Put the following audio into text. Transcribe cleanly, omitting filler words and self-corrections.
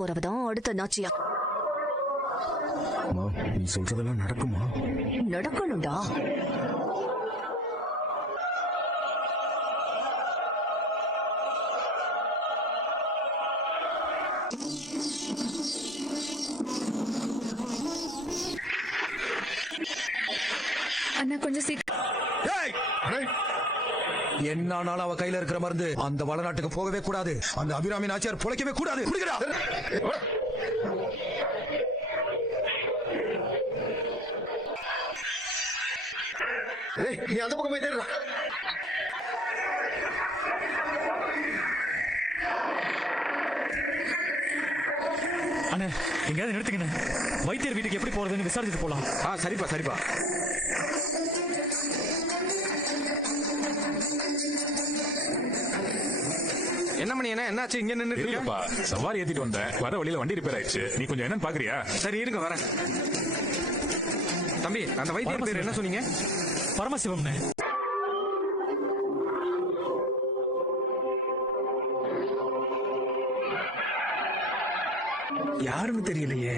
போறவதான் அடுத்த நாச்சியா. நீ சொல்றதெல்லாம் நடக்குமா? நடக்கணும்டா. அண்ணா கொஞ்சம் என்னானாலும் அவ கையில இருக்கிற மருந்து அந்த வளநாட்டுக்கு போகவே கூடாது. அந்த அபிராமி நாச்சியார் பொழைக்கவே கூடாது. நீ அந்த பக்கம் போய் தேடுறா. அண்ணே எங்கேயாவது நிறுத்துங்கண்ணே. வைத்தியர் வீட்டுக்கு எப்படி போறதுன்னு விசாரிச்சுட்டு போலாம். சரிப்பா சரிப்பா. என்ன மணி என்னாச்சு இங்க நின்னுட்டு? சவாரி ஏத்திட்டு வந்தேன், வர வழியில வண்டி ரிப்பேர் ஆயிடுச்சு. நீ கொஞ்சம் என்னன்னு பாக்குறியா? சரி இருங்க வரேன். தம்பி அந்த வைத்தியர் பேர் என்ன சொன்னீங்க? பரமசிவம்னே. யாருன்னு தெரியலையே.